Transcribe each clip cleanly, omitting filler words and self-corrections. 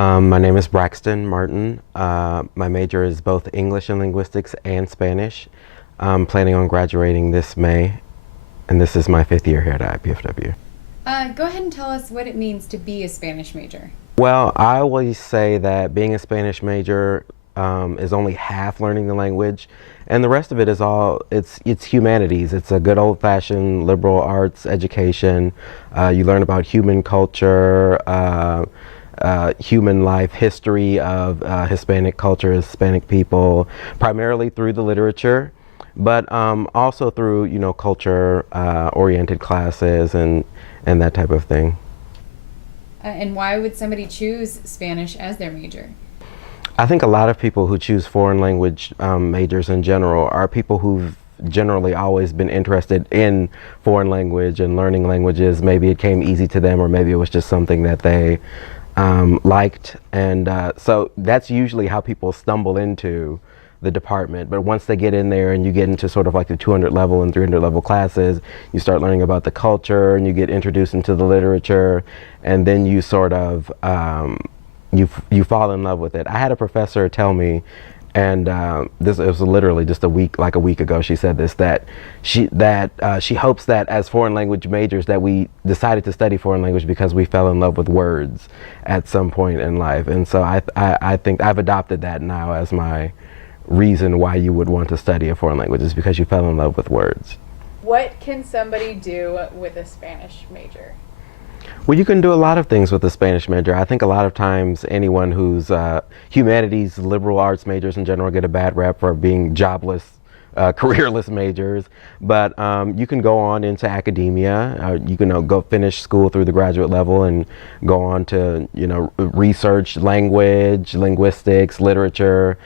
My name is Braxxton Martin. My major is both English and linguistics and Spanish. I'm planning on graduating this May, and this is my 5th year here at IPFW. Go ahead and tell us what it means to be a Spanish major. Well, I always say that being a Spanish major is only half learning the language, and the rest of it is it's humanities. It's a good old-fashioned liberal arts education. You learn about human culture, human life, history of Hispanic culture, Hispanic people, primarily through the literature, but also through culture oriented classes and that type of thing. And why would somebody choose Spanish as their major? I think a lot of people who choose foreign language majors in general are people who've generally always been interested in foreign language and learning languages. Maybe it came easy to them, or maybe it was just something that they liked. And so that's usually how people stumble into the department. But once they get in there and you get into sort of like the 200 level and 300 level classes, you start learning about the culture and you get introduced into the literature, and then you sort of you fall in love with it. I had a professor tell me, and this it was literally just a week ago. She said this, that she hopes that as foreign language majors that we decided to study foreign language because we fell in love with words at some point in life. And so I think I've adopted that now as my reason why you would want to study a foreign language, is because you fell in love with words. What can somebody do with a Spanish major? Well, you can do a lot of things with a Spanish major. I think a lot of times anyone who's humanities, liberal arts majors in general get a bad rep for being jobless, careerless majors. But you can go on into academia. You can go finish school through the graduate level and go on to research language, linguistics, literature,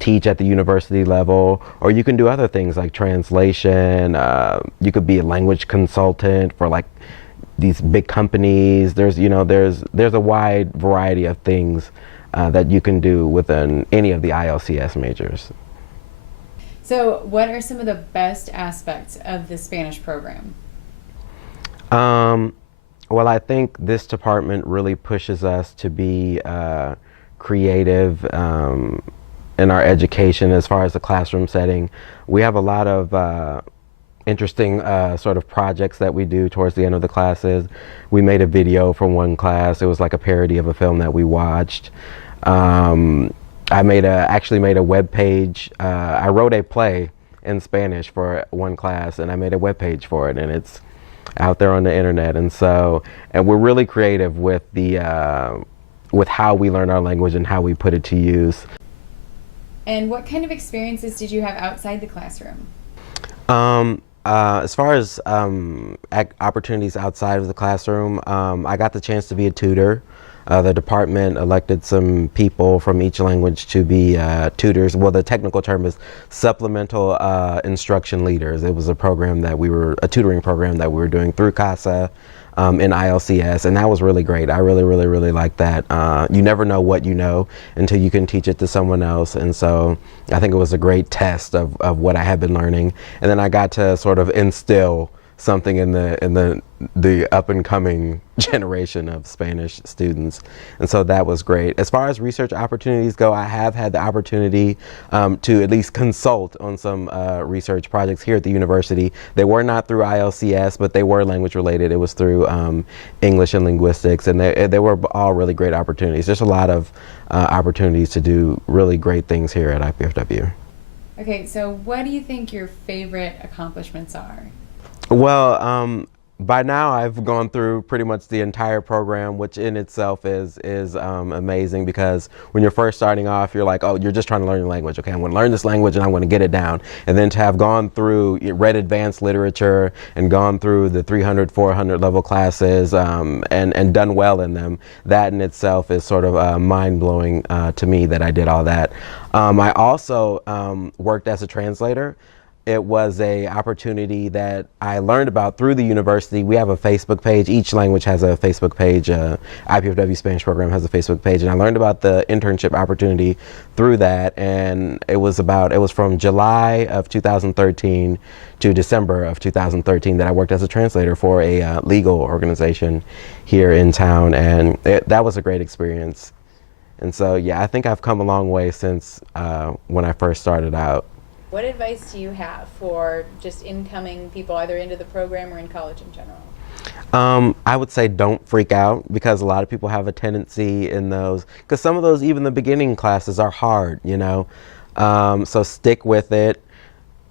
teach at the university level, or you can do other things like translation. You could be a language consultant for like these big companies. There's a wide variety of things that you can do within any of the ILCS majors. So, what are some of the best aspects of the Spanish program? Well, I think this department really pushes us to be creative in our education as far as the classroom setting. We have a lot of interesting sort of projects that we do towards the end of the classes. We made a video from one class. It was like a parody of a film that we watched. I actually made a web page. I wrote a play in Spanish for one class, and I made a web page for it, and it's out there on the internet. And we're really creative with with how we learn our language and how we put it to use. And what kind of experiences did you have outside the classroom? As far as opportunities outside of the classroom, I got the chance to be a tutor. The department elected some people from each language to be tutors. Well, the technical term is supplemental instruction leaders. It was a tutoring program that we were doing through CASA in ILCS, and that was really great. I really, really, really liked that. You never know what you know until you can teach it to someone else, and so I think it was a great test of what I had been learning. And then I got to sort of instill something in the up and coming generation of Spanish students, and so that was great. As far as research opportunities go, I have had the opportunity to at least consult on some research projects here at the university. They were not through ILCS, but they were language related. It was through English and linguistics, and they were all really great opportunities. There's a lot of opportunities to do really great things here at IPFW. Okay, so what do you think your favorite accomplishments are? Well, by now I've gone through pretty much the entire program, which in itself is amazing, because when you're first starting off, you're like, oh, you're just trying to learn the language. Okay, I'm going to learn this language and I'm going to get it down. And then to have gone through, read advanced literature and gone through the 300, 400 level classes and done well in them, that in itself is sort of mind-blowing to me that I did all that. I also worked as a translator. it was a opportunity that I learned about through the university. We have a Facebook page. Each language has a Facebook page. IPFW Spanish program has a Facebook page, and I learned about the internship opportunity through that. And it was from July of 2013 to December of 2013 that I worked as a translator for a legal organization here in town, and that was a great experience. And so, yeah, I think I've come a long way since when I first started out. What advice do you have for just incoming people, either into the program or in college in general? I would say don't freak out, because a lot of people have a tendency in those, because some of those, even the beginning classes, are hard, you know. So stick with it,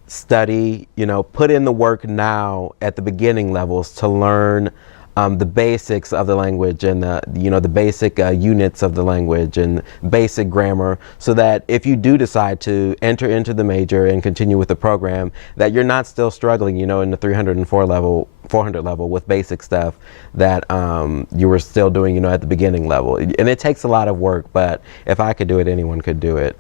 study, you know, put in the work now at the beginning levels to learn the basics of the language, and the basic units of the language and basic grammar, so that if you do decide to enter into the major and continue with the program, that you're not still struggling, you know, in the 400 level with basic stuff that you were still doing, you know, at the beginning level. And it takes a lot of work, but if I could do it, anyone could do it.